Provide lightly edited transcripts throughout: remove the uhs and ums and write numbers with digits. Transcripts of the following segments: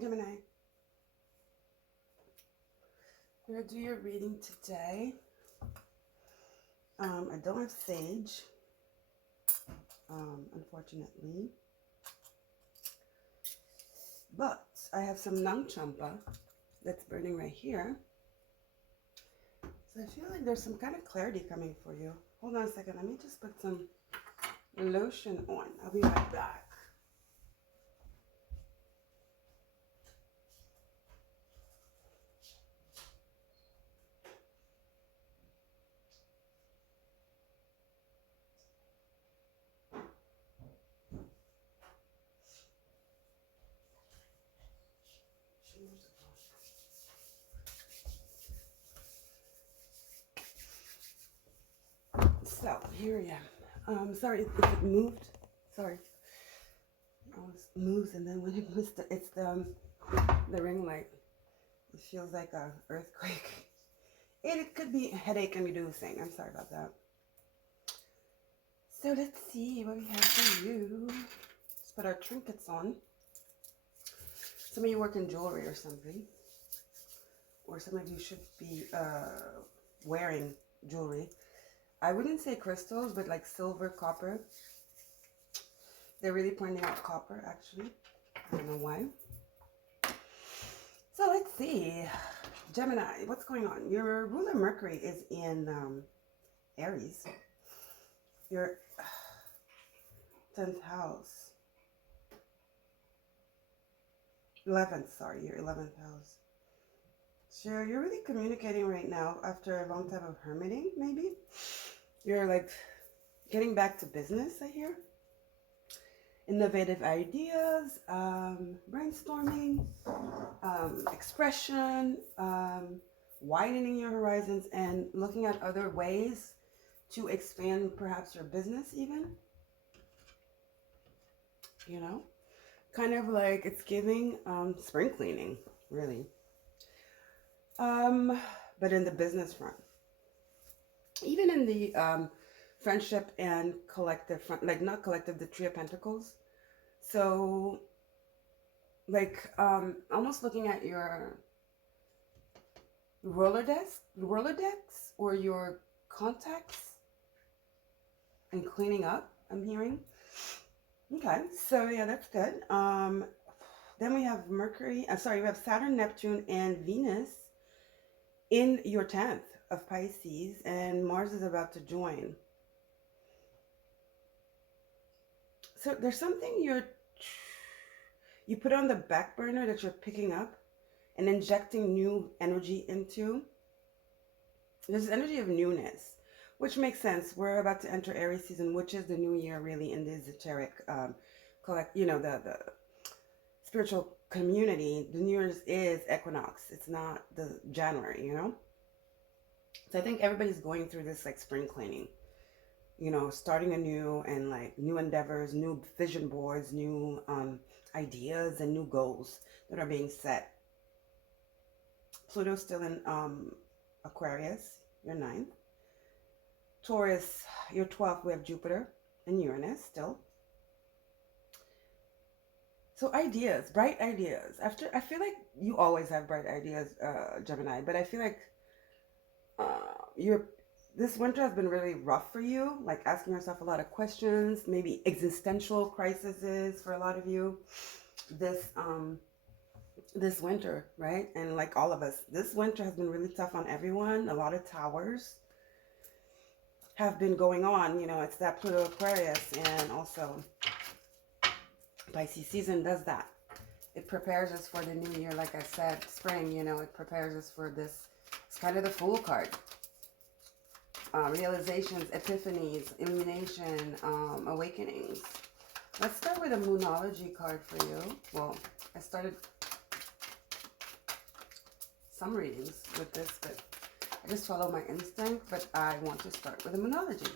Gemini. I'm going to do your reading today. I don't have sage, unfortunately. But I have some Nang Champa that's burning right here. So I feel like there's some kind of clarity coming for you. Hold on a second. Let me just put some lotion on. I'll be right back. So here I am. Sorry if it moved. Sorry. It always moves, and then when it moves, it's the ring light. It feels like a earthquake. It could be headache inducing. I'm sorry about that. So let's see what we have for you. Let's put our trinkets on. Some of you work in jewelry or something. Or some of you should be wearing jewelry. I wouldn't say crystals, but like silver, copper. They're really pointing out copper, actually. I don't know why. So let's see. Gemini, what's going on? Your ruler Mercury is in Aries. Your 10th house. 11th, sorry, your 11th house. So you're really communicating right now after a long time of hermiting, maybe. You're like getting back to business, I hear. Innovative ideas, brainstorming, expression, widening your horizons and looking at other ways to expand perhaps your business even. You know, kind of like it's giving spring cleaning, really. But in the business front. Even in the friendship and collective front, like not collective, the Three of Pentacles. So, like, almost looking at your Rolodex or your contacts and cleaning up, I'm hearing. Okay, so yeah, that's good. Then we have Mercury, we have Saturn, Neptune, and Venus in your 10th of Pisces, and Mars is about to join. So there's something you put on the back burner that you're picking up and injecting new energy into. There's energy of newness, which makes sense. We're about to enter Aries season, which is the new year really in the esoteric the spiritual community. The New Year's is equinox. It's not the January, you know? So I think everybody's going through this like spring cleaning, you know, starting anew and like new endeavors, new vision boards, new ideas and new goals that are being set. Pluto's still in Aquarius, your 9th. Taurus, your 12th, we have Jupiter and Uranus still. So ideas, bright ideas. I feel like you always have bright ideas, Gemini, but I feel like this winter has been really rough for you, like asking yourself a lot of questions, maybe existential crises for a lot of you this winter, right? And like all of us, this winter has been really tough on everyone. A lot of towers have been going on, you know. It's that Pluto Aquarius, and also Pisces season does that. It prepares us for the new year, like I said, spring, you know. It prepares us for this. It's kind of the Fool card. Realizations, epiphanies, illumination, awakenings. Let's start with a Moonology card for you. Well, I started some readings with this, but I just follow my instinct. But I want to start with a Moonology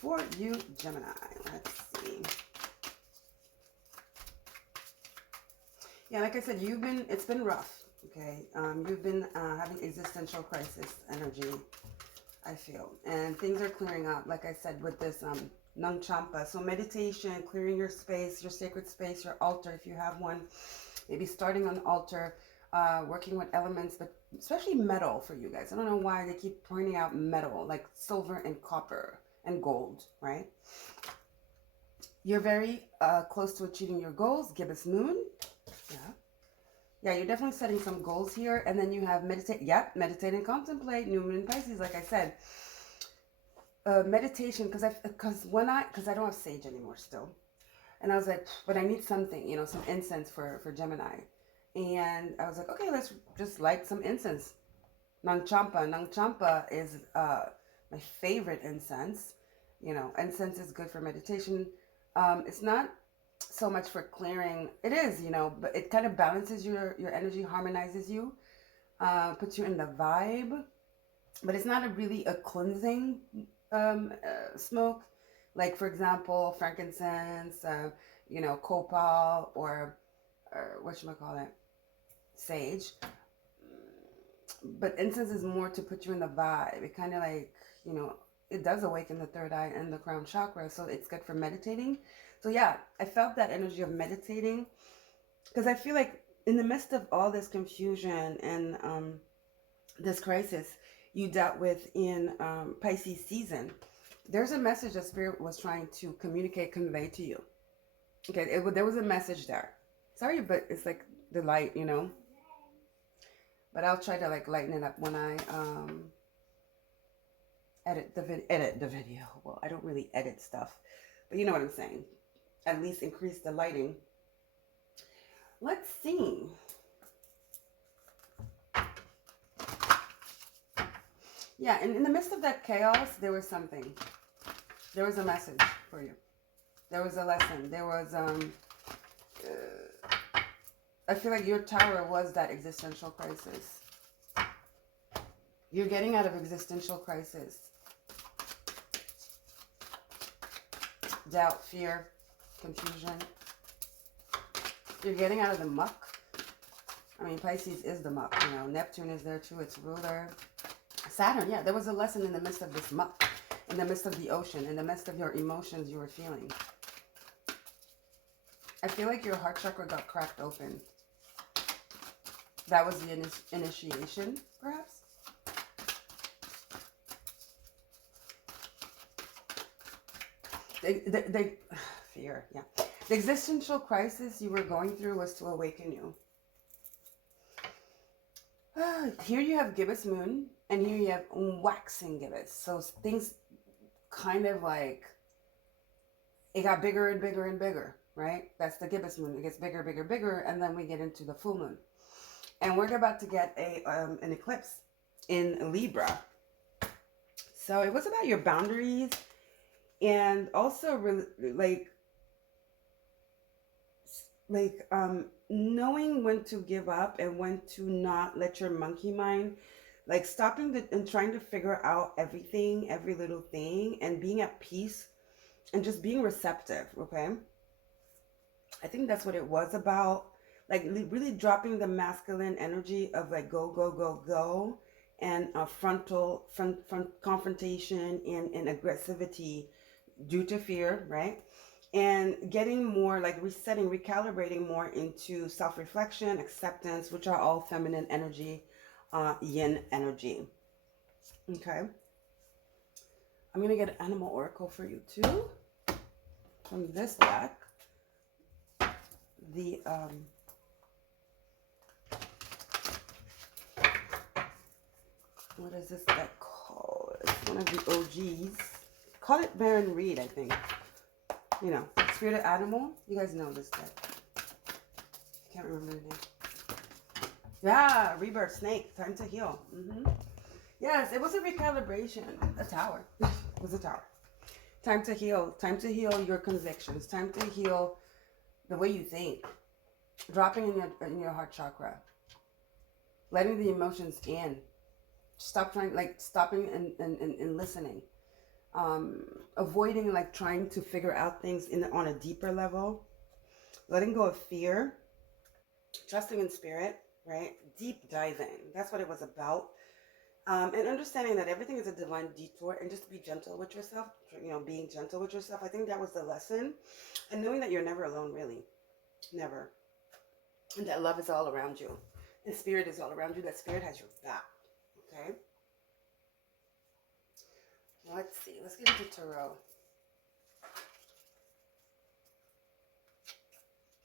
for you, Gemini. Let's see. Yeah, like I said, it's been rough, okay? You've been having existential crisis energy, I feel. And things are clearing up, like I said, with this Nang Champa. So meditation, clearing your space, your sacred space, your altar, if you have one. maybe starting an altar, working with elements, but especially metal for you guys. I don't know why they keep pointing out metal, like silver and copper and gold, right? You're very close to achieving your goals. Gibbous moon. Yeah. Yeah, you're definitely setting some goals here. And then you have meditate. Yep, meditate and contemplate. New moon in Pisces, like I said. Meditation, because I don't have sage anymore still. And I was like, but I need something, some incense for Gemini. And I was like, okay, let's just light some incense. Nang Champa. Nang Champa is my favorite incense. Incense is good for meditation. It's not so much for clearing. It is, but it kind of balances your energy, harmonizes you, puts you in the vibe. But it's not really a cleansing smoke. Like, for example, frankincense, copal, or whatchamacallit, sage. But incense is more to put you in the vibe. It kind of like, it does awaken the third eye and the crown chakra. So it's good for meditating. So yeah, I felt that energy of meditating. Because I feel like in the midst of all this confusion and this crisis you dealt with in Pisces season, there's a message that Spirit was trying to communicate, convey to you. Okay, there was a message there. Sorry, but it's like the light, But I'll try to like lighten it up when I edit the video. Well, I don't really edit stuff, but you know what I'm saying. At least increase the lighting. Let's see. Yeah, and in the midst of that chaos, there was something. There was a message for you. There was a lesson. There was, I feel like your tower was that existential crisis. You're getting out of existential crisis. Doubt, fear, confusion. You're getting out of the muck. I mean, Pisces is the muck, Neptune is there too, its ruler. Saturn, yeah, there was a lesson in the midst of this muck, in the midst of the ocean, in the midst of your emotions you were feeling. I feel like your heart chakra got cracked open. That was the initiation, perhaps? Fear, yeah. The existential crisis you were going through was to awaken you. Here you have gibbous moon, and here you have waxing gibbous. So things kind of like, it got bigger and bigger and bigger, right? That's the gibbous moon. It gets bigger, bigger, bigger, and then we get into the full moon. And we're about to get an eclipse in Libra. So it was about your boundaries, and also knowing when to give up and when to not let your monkey mind, like stopping and trying to figure out everything, every little thing, and being at peace and just being receptive, okay? I think that's what it was about. Like really dropping the masculine energy of like go, go, go, go, and front confrontation and aggressivity due to fear, right? And getting more like resetting, recalibrating more into self-reflection, acceptance, which are all feminine energy, yin energy. Okay. I'm going to get an animal oracle for you too. From this deck. The, what is this deck called? It's one of the OGs. Call it Baron Reed, I think. Spirit of Animal. You guys know this deck. Can't remember the name. Yeah, Rebirth Snake. Time to heal. Yes, it was a recalibration. A tower. It was a tower. Time to heal. Time to heal your convictions. Time to heal the way you think. Dropping in your heart chakra. Letting the emotions in. Stop trying, stopping and listening. Avoiding trying to figure out things on a deeper level. Letting go of fear. Trusting in spirit, right? Deep diving. That's what it was about. And understanding that everything is a divine detour, and just to be gentle with yourself, being gentle with yourself. I think that was the lesson. And knowing that you're never alone, really. Never. And that love is all around you. And spirit is all around you. That spirit has your back. Okay? Let's see. Let's get into tarot.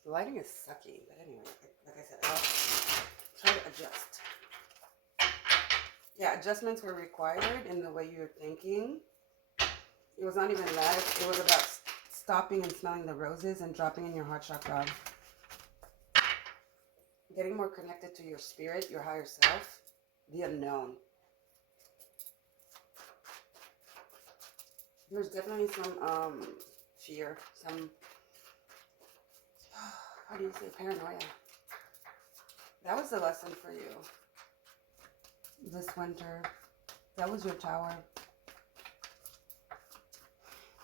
The lighting is sucky. But anyway, like I said, I'll try to adjust. Yeah, adjustments were required in the way you're thinking. It was not even that. It was about stopping and smelling the roses and dropping in your heart chakra. Getting more connected to your spirit, your higher self, the unknown. There's definitely some fear, some, how do you say, paranoia. That was the lesson for you this winter. That was your tower.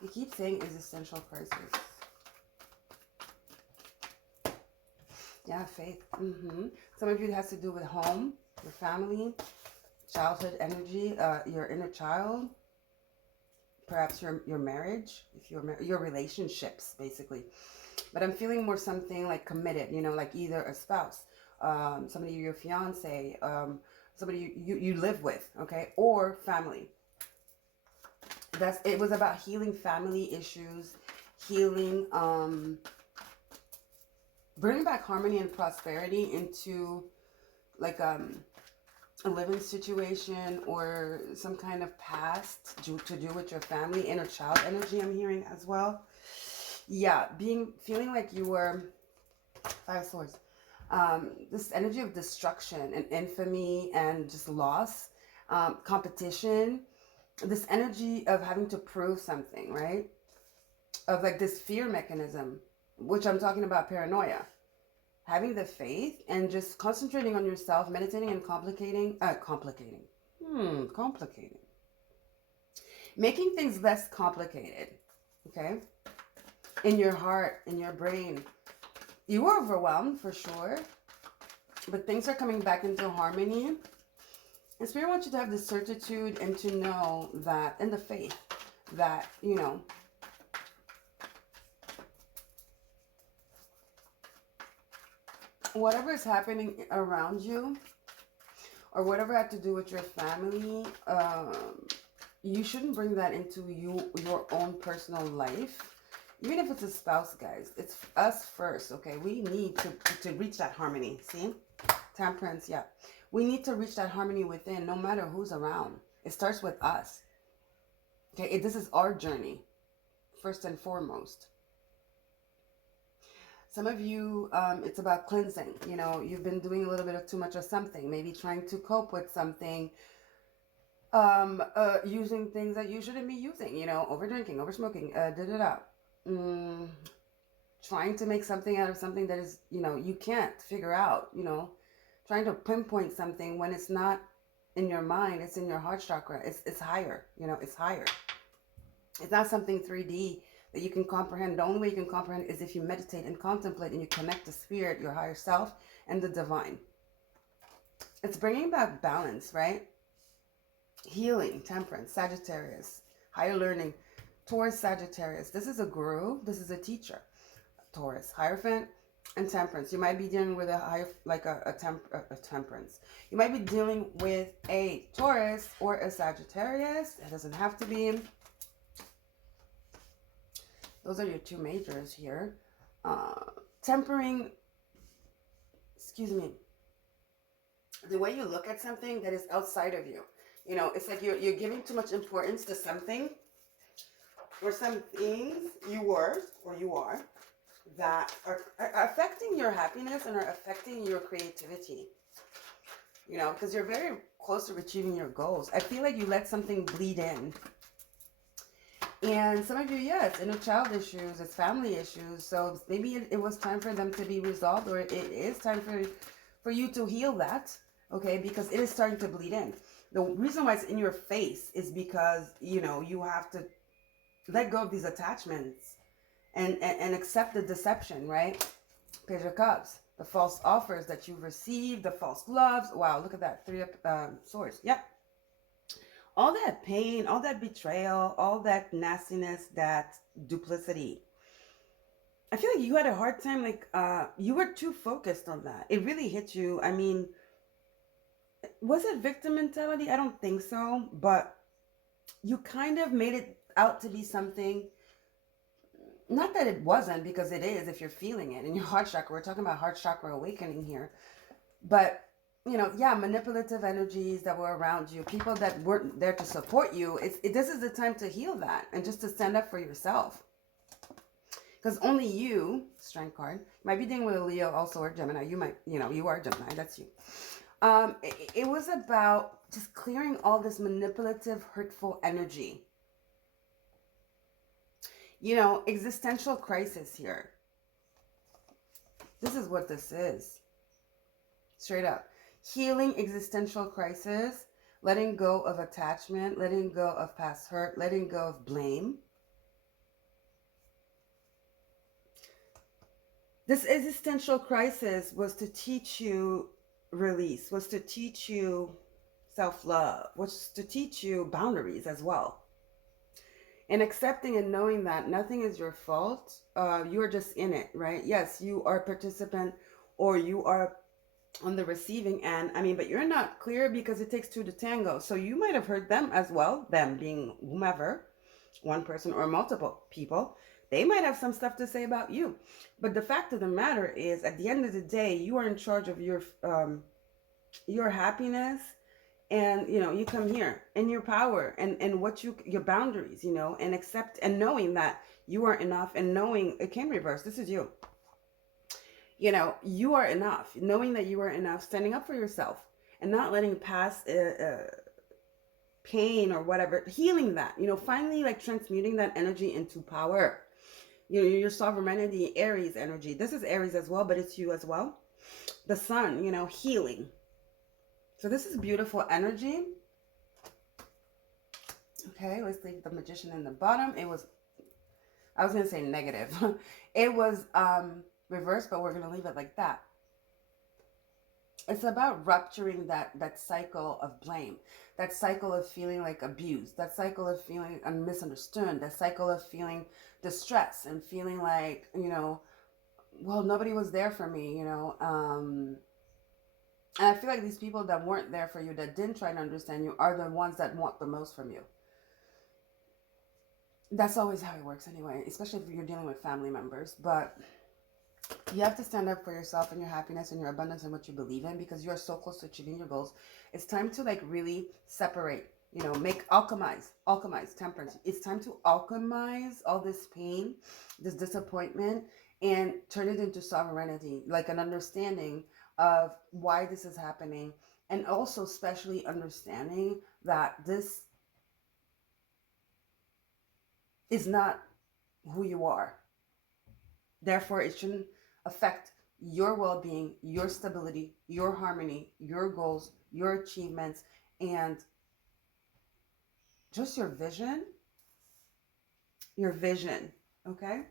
You keep saying existential crisis. Yeah, faith. Some of you, it has to do with home, your family, childhood energy, your inner child, perhaps your marriage, if you're your relationships, basically. But I'm feeling more something like committed, you know, like either a spouse, somebody, your fiance, somebody you live with, okay, or family. It was about healing family issues, healing, bringing back harmony and prosperity into like a living situation or some kind of past to do with your family, inner child energy I'm hearing as well. Yeah, feeling like you were, Five of Swords, this energy of destruction and infamy and just loss, competition, this energy of having to prove something, right? Of like this fear mechanism, which I'm talking about paranoia. Having the faith and just concentrating on yourself, meditating and complicating. Making things less complicated, okay? In your heart, in your brain. You were overwhelmed for sure, but things are coming back into harmony. And Spirit wants you to have the certitude and to know that, and the faith that, you know, whatever is happening around you or whatever had to do with your family, you shouldn't bring that into your own personal life. Even if it's a spouse, guys, it's us first, okay? We need to reach that harmony. See? Temperance, yeah. We need to reach that harmony within, no matter who's around. It starts with us. Okay, this is our journey, first and foremost. Some of you, it's about cleansing. You know, you've been doing a little bit of too much of something, maybe trying to cope with something, using things that you shouldn't be using, you know, over drinking, over smoking, trying to make something out of something that is, you know, you can't figure out, you know, trying to pinpoint something when it's not in your mind, it's in your heart chakra. It's higher, you know, it's higher. It's not something 3D that you can comprehend. The only way you can comprehend is if you meditate and contemplate and you connect to spirit, your higher self, and the divine. It's bringing back balance, right? Healing, temperance, Sagittarius, higher learning, Taurus, Sagittarius. This is a guru. This is a teacher. Taurus, Hierophant, and Temperance. You might be dealing with a higher, like a Temperance. You might be dealing with a Taurus or a Sagittarius. It doesn't have to be. Those are your two majors here. Tempering, excuse me, the way you look at something that is outside of you. You know, it's like you're giving too much importance to something or some things you were or you are that are affecting your happiness and are affecting your creativity. You know, because you're very close to achieving your goals. I feel like you let something bleed in. And some of you, yeah, it's inner child issues, it's family issues. So maybe it was time for them to be resolved, or it is time for you to heal that, okay? Because it is starting to bleed in. The reason why it's in your face is because, you know, you have to let go of these attachments and accept the deception, right? Page of Cups, the false offers that you've received, the false loves. Wow, look at that. Three of Swords. Yep. All that pain, all that betrayal, all that nastiness, that duplicity. I feel like you had a hard time, like, you were too focused on that. It really hit you. I mean, was it victim mentality? I don't think so, but you kind of made it out to be something. Not that it wasn't, because it is if you're feeling it in your heart chakra. We're talking about heart chakra awakening here. But, yeah, manipulative energies that were around you, people that weren't there to support you. This is the time to heal that and just to stand up for yourself. Because only you, strength card, might be dealing with a Leo also, or Gemini. You might, you are Gemini. That's you. It was about just clearing all this manipulative, hurtful energy. Existential crisis here. This is what this is. Straight up. Healing existential crisis, letting go of attachment, letting go of past hurt, letting go of blame. This existential crisis was to teach you release, was to teach you self-love, was to teach you boundaries as well. And accepting and knowing that nothing is your fault. You are just in it, right? Yes, you are a participant, or you are on the receiving end. I mean, but you're not clear because it takes two to tango. So you might have heard them as well, them being whomever, one person or multiple people. They might have some stuff to say about you. But the fact of the matter is, at the end of the day, you are in charge of your happiness. And, you come here in your power and what your boundaries, and accept and knowing that you are enough, and knowing it came reverse. This is you. You are enough, knowing that you are enough, standing up for yourself and not letting past pain or whatever, healing that, finally like transmuting that energy into power. Your sovereignty, Aries energy. This is Aries as well, but it's you as well. The sun, healing. So this is beautiful energy. Okay, let's leave the Magician in the bottom. I was going to say negative. It was reversed, but we're going to leave it like that. It's about rupturing that cycle of blame, that cycle of feeling like abused, that cycle of feeling misunderstood, that cycle of feeling distress and feeling like, well, nobody was there for me, and I feel like these people that weren't there for you, that didn't try to understand you, are the ones that want the most from you. That's always how it works anyway, especially if you're dealing with family members. But you have to stand up for yourself and your happiness and your abundance and what you believe in, because you are so close to achieving your goals. It's time to like really separate, alchemize temperance. It's time to alchemize all this pain, this disappointment, and turn it into sovereignty, like an understanding of why this is happening, and also especially understanding that this is not who you are. Therefore, it shouldn't affect your well-being, your stability, your harmony, your goals, your achievements, and just your vision. Okay?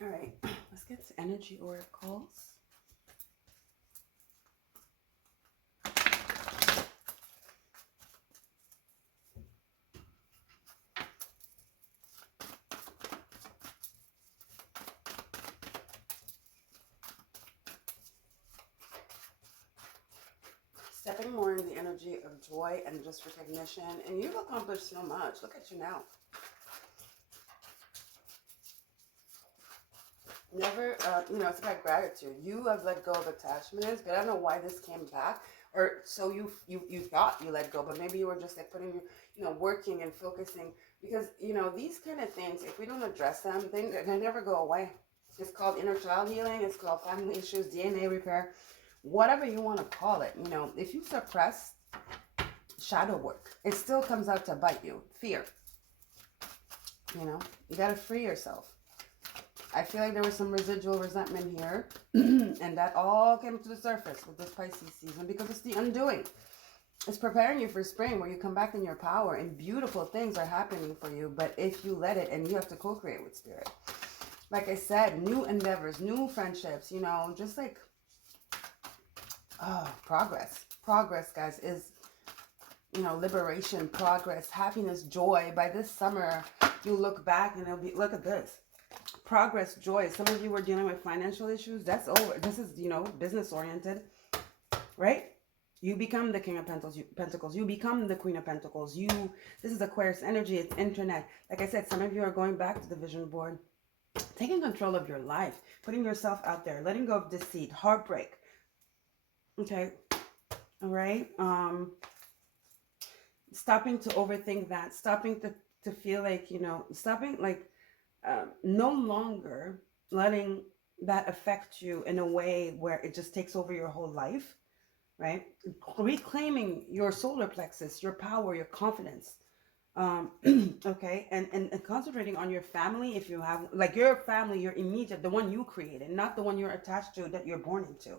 All right, let's get to energy oracles. Stepping more in the energy of joy and just recognition. And you've accomplished so much. Look at you now. Never, it's about gratitude. You have let go of attachments, but I don't know why this came back. Or so you thought you let go, but maybe you were just like putting, working and focusing. Because, these kind of things, if we don't address them, they never go away. It's called inner child healing. It's called family issues, DNA repair, whatever you want to call it. If you suppress shadow work, it still comes out to bite you. Fear. You got to free yourself. I feel like there was some residual resentment here, and that all came to the surface with this Pisces season, because it's the undoing. It's preparing you for spring, where you come back in your power and beautiful things are happening for you. But if you let it, and you have to co-create with spirit. Like I said, new endeavors, new friendships, just like, progress. Progress, guys, is, liberation, progress, happiness, joy. By this summer, you look back and it'll be, look at this. progress, joy. Some of you were dealing with financial issues. That's over. This is, business oriented, right? You become the King of Pentacles. You become the Queen of Pentacles. This is Aquarius energy. It's internet. Like I said, some of you are going back to the vision board, taking control of your life, putting yourself out there, letting go of deceit, heartbreak. Okay. All right. Stopping to overthink that, stopping to feel like, stopping like no longer letting that affect you in a way where it just takes over your whole life, right? Reclaiming your solar plexus, your power, your confidence. Okay, and concentrating on your family. If you have like your family, your immediate, the one you created, not the one you're attached to, that you're born into.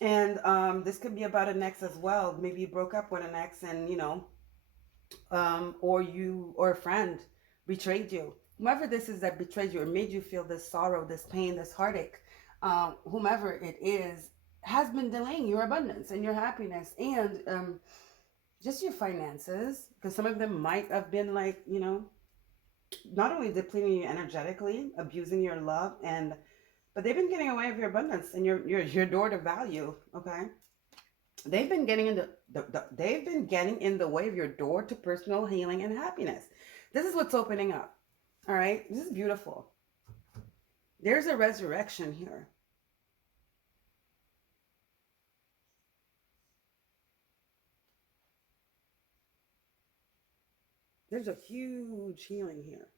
And this could be about an ex as well. Maybe you broke up with an ex, and or a friend betrayed you. Whomever this is that betrayed you or made you feel this sorrow, this pain, this heartache, whomever it is, has been delaying your abundance and your happiness and just your finances, because some of them might have been like, not only depleting you energetically, abusing your love, but they've been getting away with your abundance and your door to value. Okay, they've been getting in they've been getting in the way of your door to personal healing and happiness. This is what's opening up. All right, this is beautiful. There's a resurrection here. There's a huge healing here.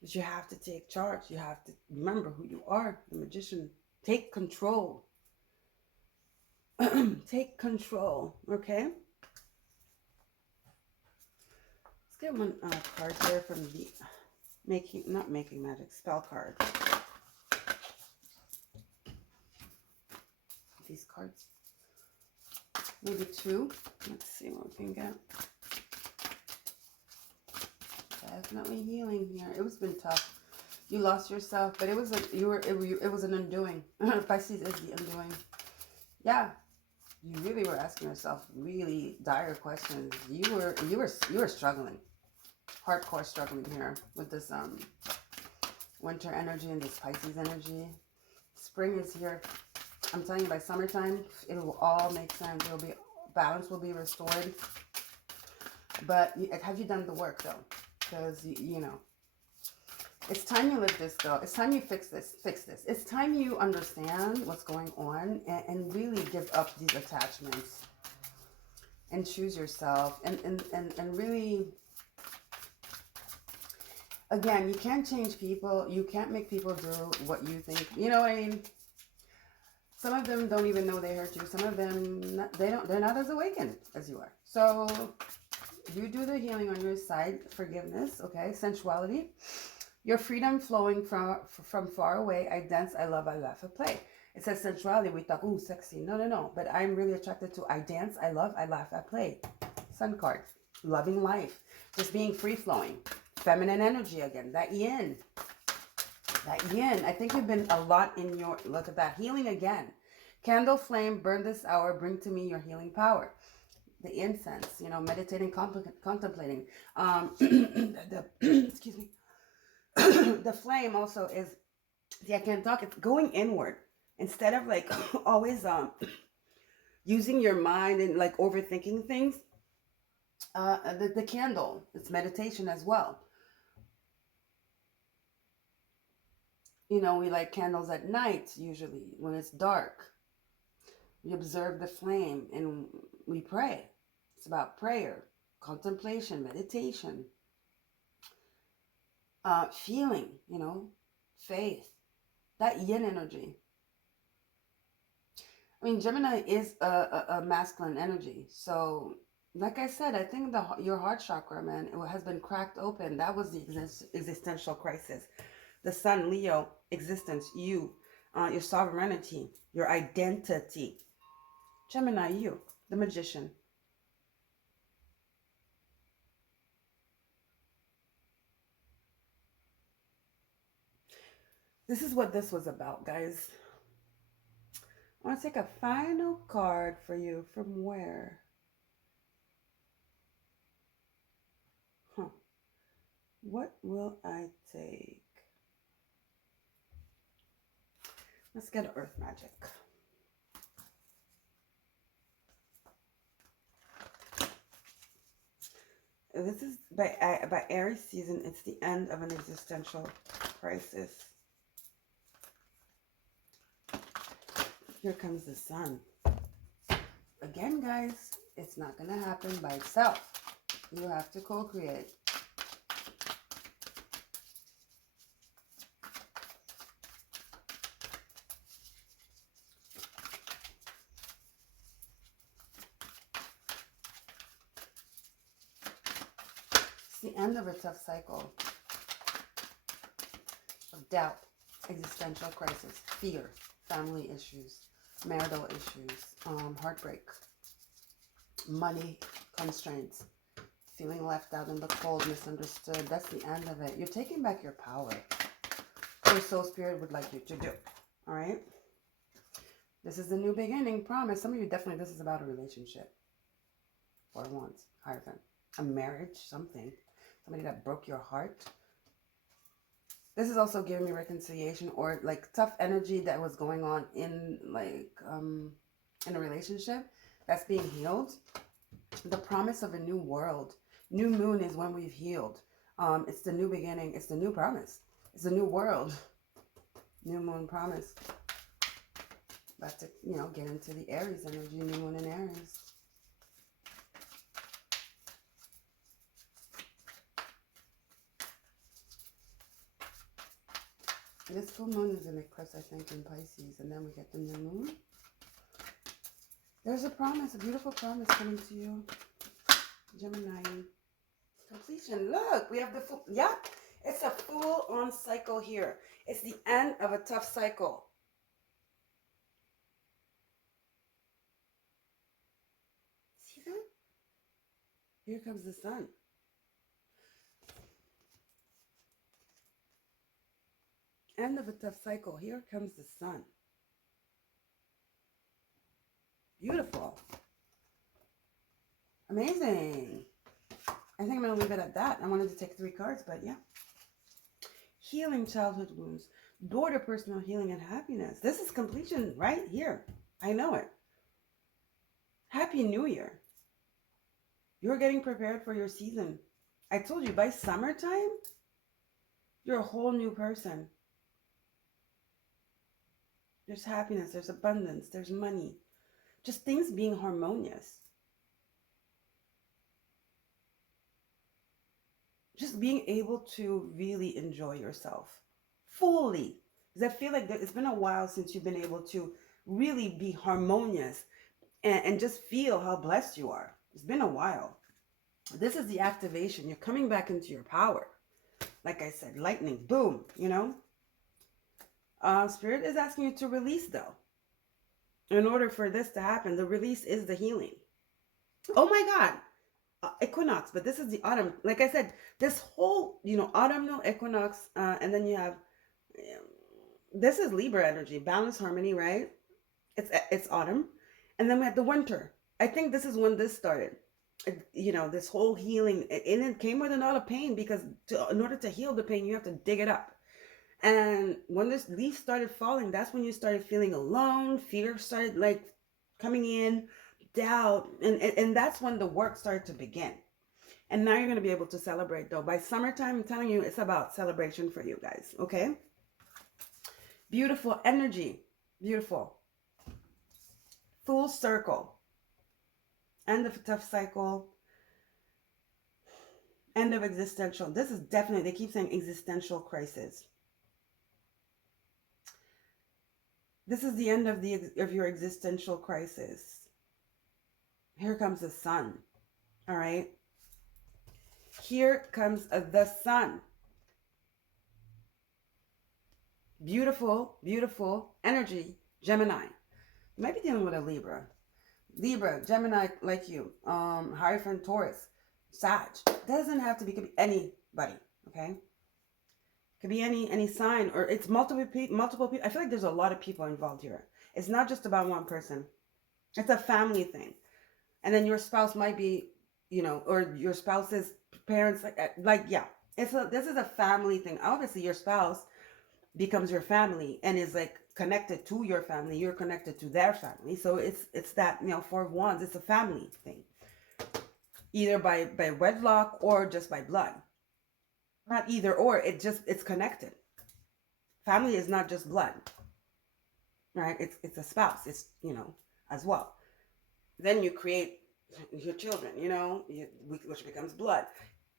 But you have to take charge. You have to remember who you are, the magician. Take control. Take control, okay? Let's get one card here from the not making magic, spell card. These cards. Maybe two. Let's see what we can get. Definitely healing here. It was been tough. You lost yourself, but it was an undoing. Pisces is the undoing. Yeah, you really were asking yourself really dire questions. You were struggling, hardcore struggling here with this winter energy and this Pisces energy. Spring is here. I'm telling you, by summertime, it will all make sense. Balance will be restored. But have you done the work though? Because it's time you let this go. It's time you fix this. It's time you understand what's going on and really give up these attachments and choose yourself and really, again, you can't change people. You can't make people do what you think. You know what I mean? Some of them don't even know they hurt you. Some of them, they're not as awakened as you are. So you do the healing on your side. Forgiveness, okay? Sensuality. Your freedom flowing from far away. I dance, I love, I laugh, I play. It says sensuality. We thought, ooh, sexy. No. But I'm really attracted to I dance, I love, I laugh, I play. Sun card. Loving life. Just being free-flowing. Feminine energy again. That yin. That yin. I think you've been a lot in your... Look at that. Healing again. Candle flame, burn this hour. Bring to me your healing power. The incense. Meditating, contemplating. Excuse me. The flame also is... See, I can't talk. It's going inward. Instead of like always using your mind and like overthinking things. The candle. It's meditation as well. We light candles at night, usually, when it's dark. We observe the flame and we pray. It's about prayer, contemplation, meditation, feeling, faith, that yin energy. I mean, Gemini is a masculine energy. So, like I said, I think your heart chakra, man, it has been cracked open. That was the existential crisis. The sun, Leo, existence, you, your sovereignty, your identity. Gemini, you, the magician. This is what this was about, guys. I want to take a final card for you. From where? What will I take? Let's get Earth Magic. This is by Aries season. It's the end of an existential crisis. Here comes the sun. Again, guys, it's not going to happen by itself. You have to co-create. It's the end of a tough cycle of doubt, existential crisis, fear, family issues, marital issues, heartbreak, money constraints, feeling left out in the cold, misunderstood. That's the end of it. You're taking back your power. Your soul spirit would like you to do. All right? This is the new beginning, promise. Some of you definitely, this is about a relationship. For once, higher than a marriage, something. Somebody that broke your heart. This is also giving me reconciliation or like tough energy that was going on in like in a relationship that's being healed. The promise of a new world. New moon is when we've healed. It's the new beginning. It's the new promise. It's a new world. New moon promise. About to, you know, get into the Aries energy. New moon in Aries. This full moon is an eclipse, I think, in Pisces. And then we get the new moon. There's a promise, a beautiful promise coming to you. Gemini. Completion. Look, we have the full, yeah, it's a full-on cycle here. It's the end of a tough cycle. See that? Here comes the sun. End of a tough cycle. Here comes the sun. Beautiful. Amazing. I think I'm going to leave it at that. I wanted to take 3 cards, but yeah. Healing childhood wounds. Door to personal healing and happiness. This is completion right here. I know it. Happy New Year. You're getting prepared for your season. I told you, by summertime, you're a whole new person. There's happiness, there's abundance, there's money. Just things being harmonious. Just being able to really enjoy yourself fully. Because I feel like it's been a while since you've been able to really be harmonious and just feel how blessed you are. It's been a while. This is the activation. You're coming back into your power. Like I said, lightning, boom, you know. Spirit is asking you to release, though. In order for this to happen, the release is the healing. Oh my God. Equinox, but this is the autumn. Like I said, this whole, you know, autumnal equinox, and then you have, this is Libra energy, balance, harmony, right? It's autumn. And then we have the winter. I think this is when this started. You know, this whole healing, and it came with a lot of pain because in order to heal the pain, you have to dig it up. And when this leaf started falling, that's when you started feeling alone. Fear started like coming in, doubt. And that's when the work started to begin. And now you're going to be able to celebrate, though. By summertime, I'm telling you, it's about celebration for you guys. Okay? Beautiful energy. Beautiful. Full circle. End of a tough cycle. End of existential. This is definitely, they keep saying existential crisis. This is the end of your existential crisis. Here comes the sun. All right. Here comes the sun. Beautiful, beautiful energy. Gemini. You might be dealing with a Libra. Libra, Gemini, like you. Hierophant, Taurus, Sag. Doesn't have to be, could be anybody. Okay. Could be any sign, or it's multiple people. I feel like there's a lot of people involved here. It's not just about one person. It's a family thing. And then your spouse might be, you know, or your spouse's parents, yeah. This is a family thing. Obviously, your spouse becomes your family and is like connected to your family. You're connected to their family. So it's that, you know, Four of Wands, it's a family thing. Either by wedlock or just by blood. Not either or, it's connected. Family is not just blood. Right? It's a spouse. It's, you know, as well. Then you create your children, you know, which becomes blood.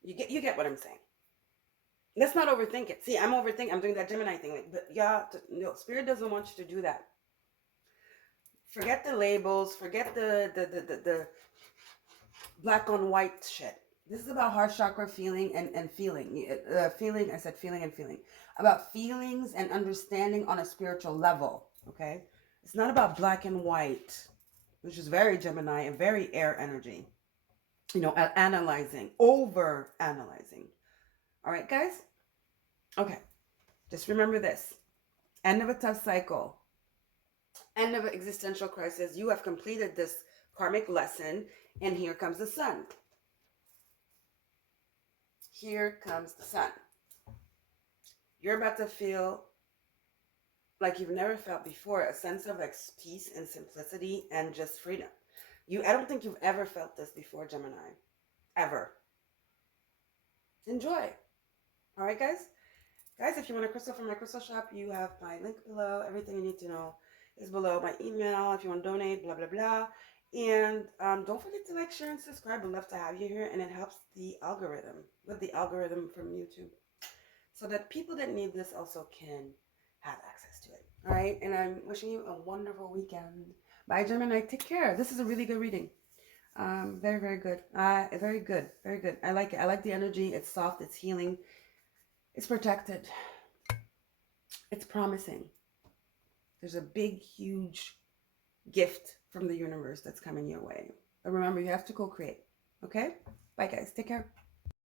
You get what I'm saying. Let's not overthink it. See, I'm overthinking. I'm doing that Gemini thing. Like, but yeah, no, Spirit doesn't want you to do that. Forget the labels. Forget the black on white shit. This is about heart chakra feeling and feeling. Feeling, I said feeling and feeling. About feelings and understanding on a spiritual level, okay? It's not about black and white, which is very Gemini and very air energy. You know, analyzing, over analyzing. All right, guys? Okay. Just remember this. End of a tough cycle. End of an existential crisis. You have completed this karmic lesson, and here comes the sun. Here comes the sun. You're about to feel like you've never felt before, a sense of peace and simplicity and just freedom. I don't think you've ever felt this before, Gemini. Ever. Enjoy. All right, guys? Guys, if you want a crystal from my crystal shop, you have my link below. Everything you need to know is below. My email, if you want to donate, blah, blah, blah. And don't forget to like, share, and subscribe. We'd love to have you here. And it helps the algorithm, with the algorithm from YouTube, so that people that need this also can have access to it. All right? And I'm wishing you a wonderful weekend. Bye, Gemini. Take care. This is a really good reading. Very, very good. Very good. Very good. I like it. I like the energy. It's soft. It's healing. It's protected. It's promising. There's a big, huge gift from the universe that's coming your way. But remember, you have to co-create. Okay? Bye, guys. Take care.